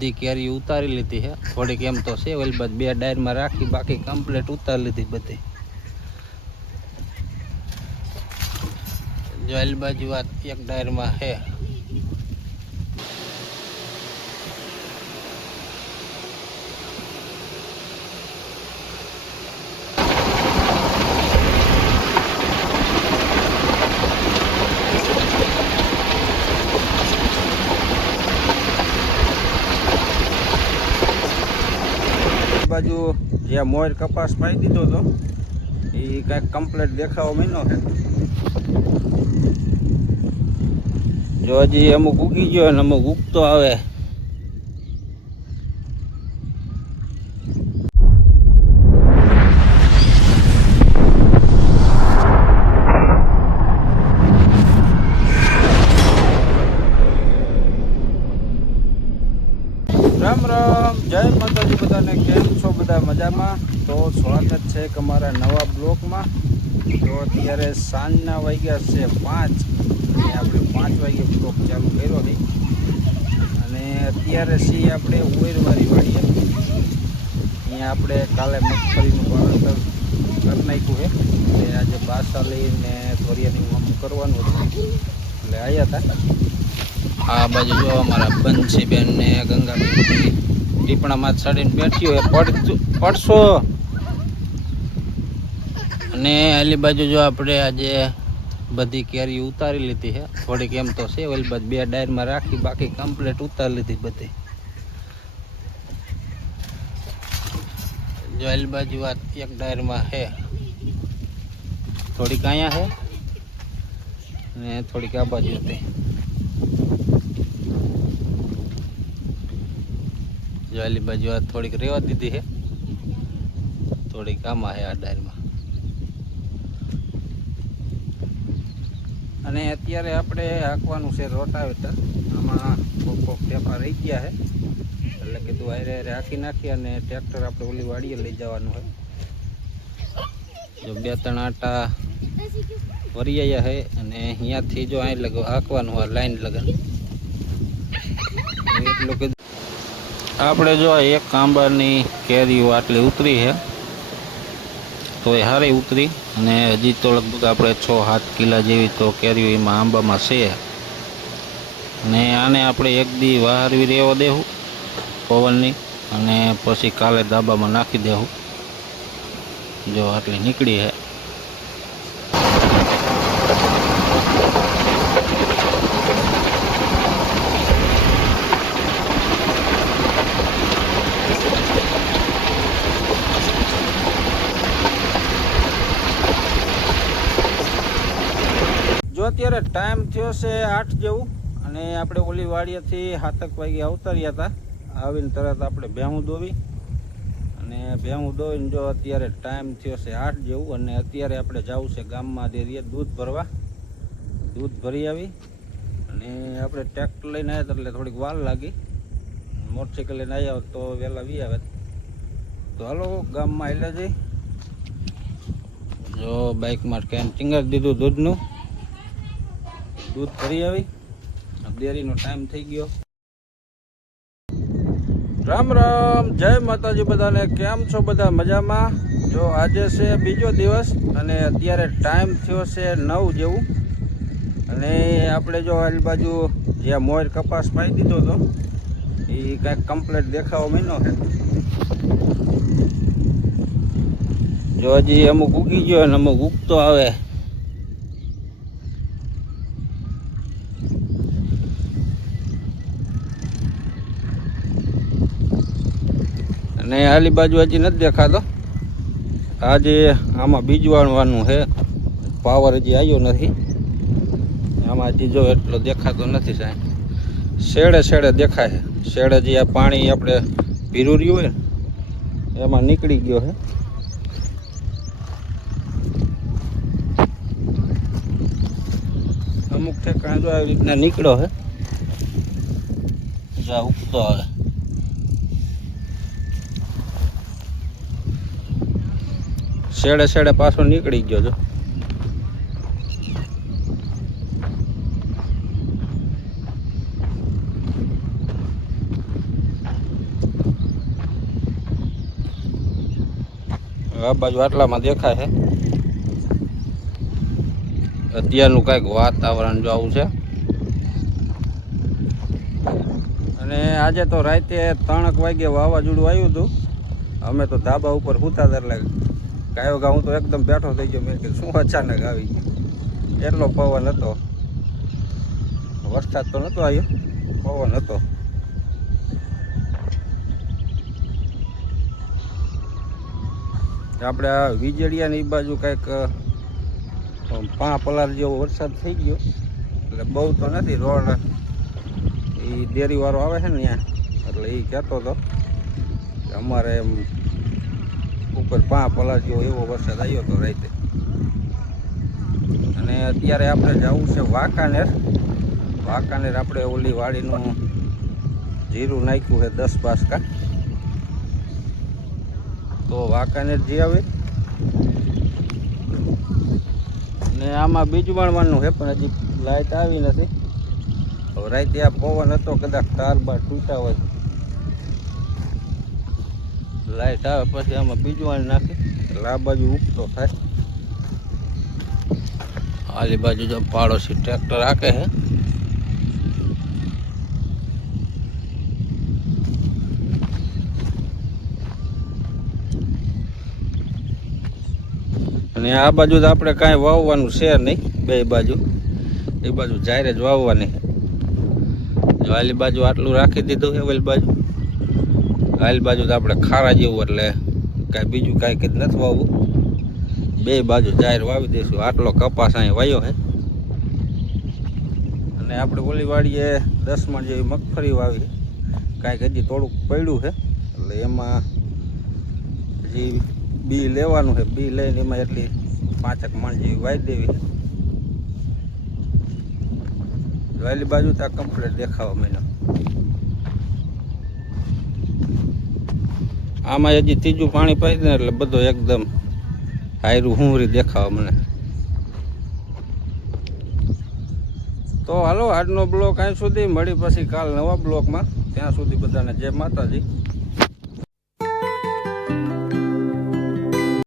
બધી કેરી ઉતારી લીધી છે, થોડીક એમ તો છે ઓલી બાદ બે ડાયરમાં રાખી, બાકી કમ્પ્લીટ ઉતારી લીધી બધી. જો ઓલી બાજુ વાત એક ડાયરમાં છે. બાજુ જ્યાં મોર કપાસ પાઈ દીધો હતો એ કાંઈક કમ્પ્લીટ દેખાવા માંડ્યો છે. જો હજી અમુક ઉગી ગયો ને અમુક ઉગતો આવે. રામ રામ, જય માતાજી બધાને. કેમ છો બધા? મજામાં? તો સ્વાગત છે એક અમારા નવા બ્લોગમાં. તો અત્યારે સાંજના વાગ્યા છે 5 અને આપણે 5 વાગે બ્લોગ ચાલુ કર્યો હતી. અને અત્યારે છીએ આપણે ઉવેરવારી વાળીએ. અહીંયા આપણે કાલે મગફળીનું વાવેતર કરી નાખ્યું છે. એટલે આજે બાસા લઈને ધોરિયાની અમુક કરવાનું હતું એટલે આવ્યા હતા. આ બાજુ જો અમારા બંસીબેન ને ગંગાબેન ટીપણામાં ચડીને બેઠી હોય પડશો. અને આલી બાજુ જો આપણે આજે બધી કેરી ઉતારી લીધી છે, થોડીક એમ તો છે ઓલી બાજુ બે ડાયરમાં રાખી, બાકી કમ્પ્લીટ ઉતારી લીધી બધી. જો આલી બાજુ વાત એક ડાયરમાં છે, થોડીક અહીંયા છે ને થોડીક આ બાજુ હતી. જો આલી બાજુ આ થોડીક રેવા દીધી છે, થોડીક આમાં છે આ ડાયરમાં. અને અત્યારે આપણે હાંકવાનું છે રોટાવેટર. આમાં કોક ટેપા રહી ગયા છે એટલે કીધું હારે હાંકી નાખી અને ટ્રેક્ટર આપણે ઓલી વાડીએ લઈ જવાનું હોય. જો 2-3 આટા વરી આવ્યા છે અને અહીંયાથી જો અહીં લગો હાંકવાનું હોય લાઈન લગન એટલું કીધું. આપણે જો એક આંબાની કેરીઓ આટલી ઉતરી છે તો એ સારી ઉતરી. અને હજી તો લગભગ આપણે 6-7 કિલા જેવી તો કેરીઓ એમાં આંબામાં છે. અને આને આપણે એક દી વહારવી રહેવા દેવું પવનની, અને પછી કાલે ડાબામાં નાખી દેવું. જો આટલી નીકળી છે. જો અત્યારે ટાઈમ થયો છે 8 જેવું અને આપણે ઓલી વાડીએથી 7 વાગે અવતર્યા હતા. આવીને તરત આપણે ભેહું દોવી અને ભેહું દોવીને જો અત્યારે ટાઈમ થયો છે 8 જેવું. અને અત્યારે આપણે જવું છે ગામમાં ડેરીએ દૂધ ભરવા. દૂધ ભરી આવી અને આપણે ટ્રેક્ટર લઈને આવ્યા એટલે થોડીક વાર લાગી. મોટરસાઇકલ લઈને આવ્યા તો વહેલા વી આવે. તો હાલો ગામમાં એટલે જઈ. જો બાઇકમાં કેન ટીંગાડી દીધું દૂધનું. દૂધ ભરી આવી, ડેરીનો ટાઈમ થઈ ગયો. રામ રામ, જય માતાજી બધાને. કેમ છો બધા? મજામાં? જો આજે છે બીજો દિવસ અને અત્યારે ટાઈમ થયો છે 9 જેવું. અને આપણે જો આલી બાજુ જ્યાં મોર કપાસ પાઈ દીધો હતો એ કાંઈક કમ્પ્લીટ દેખાવા માંડ્યો છે. જો હજી અમુક ઉગી ગયો અને અમુક ઉગતો આવે. અને આલી બાજુ હજી નથી દેખાતો. આજે આમાં બીજ વાળવાનું છે, પાવર હજી આવ્યો નથી. આમાં હજી જો એટલો દેખાતો નથી સાહેબ. શેડે શેડે દેખાય. શેડે જે આ પાણી આપણે ભીરું રહ્યું હોય ને એમાં નીકળી ગયો છે. અમુક ઠેકાણે જો આવી રીતના નીકળ્યો છે. જા ઉગતો આવે. શેડે શેડે પાછો નીકળી ગયો જો. આ બાજુ આટલામાં દેખાય છે અત્યારનું કાંઈક વાતાવરણ જો આવું છે. અને આજે તો રાતે 3 વાગે વાવાઝોડું આવ્યું હતું. અમે તો ધાબા ઉપર સૂતા હતા એટલે ગાયો ગા હું તો એકદમ બેઠો થઈ ગયો. મેં કીધું શું અચાનક આવી ગયું. એટલો પવન હતો, વરસાદ તો નહોતો આવ્યો, પવન હતો. આપણે આ વીજળિયાની બાજુ કંઈક 5 પલાર જેવો વરસાદ થઈ ગયો. એટલે બહુ તો નથી. રોડ એ ડેરીવાળો આવે છે ને ત્યાં, એટલે એ કહેતો હતો કે અમારે એમ ઉપર 5 પલાર જેવો એવો વરસાદ આવ્યો હતો રાતે. અને અત્યારે આપણે જવું છે વાંકાનેર. વાંકાનેર આપણે ઓલી વાડીનું જીરું નાખ્યું છે 10 બાસકા. તો વાંકાનેર જઈ આવે. ને આમાં બીજું વાણવાનું છે પણ હજી લાઇટ આવી નથી. હવે રાતે આ પવન હતો, કદાચ તાર બાર તૂટા હોય, લાઇટ આવે પછી આમાં બીજું વાણ નાખી એટલે આ બાજુ ઉગતો થાય. આલી બાજુ જો પાડોશી ટ્રેક્ટર હાકે છે. અને આ બાજુ તો આપણે કાંઈ વાવવાનું છે નહીં. બે બાજુ એ બાજુ જાહેર જ વાવવાની. જો આલી બાજુ આટલું રાખી દીધું છે. ઓલી બાજુ આલી બાજુ તો આપણે ખારા જેવું, એટલે કાંઈ બીજું કાંઈ કંઈ નથી વાવવું. બે બાજુ જાહેર વાવી દઈશું. આટલો કપાસ અહીં વાયો છે. અને આપણે ઓલી વાડીએ 10 મણ જેવી મગફળી વાવી. કાંઈક હજી થોડુંક પડ્યું છે, એટલે એમાં હજી બી લેવાનું છે. બી લઈને એમાં એટલી 5 મણ જેવી વાવી દેવી. વાલી બાજુ તો કમ્પ્લીટ દેખાવા માંડ્યો. આમાં હજી ત્રીજું પાણી પાઈ દે એટલે બધો એકદમ હાયરું હુંરી દેખાવા મને. તો હાલો આજનો બ્લોક અહીં સુધી. મળી પછી કાલ નવા બ્લોકમાં. ત્યાં સુધી બધાને જય માતાજી.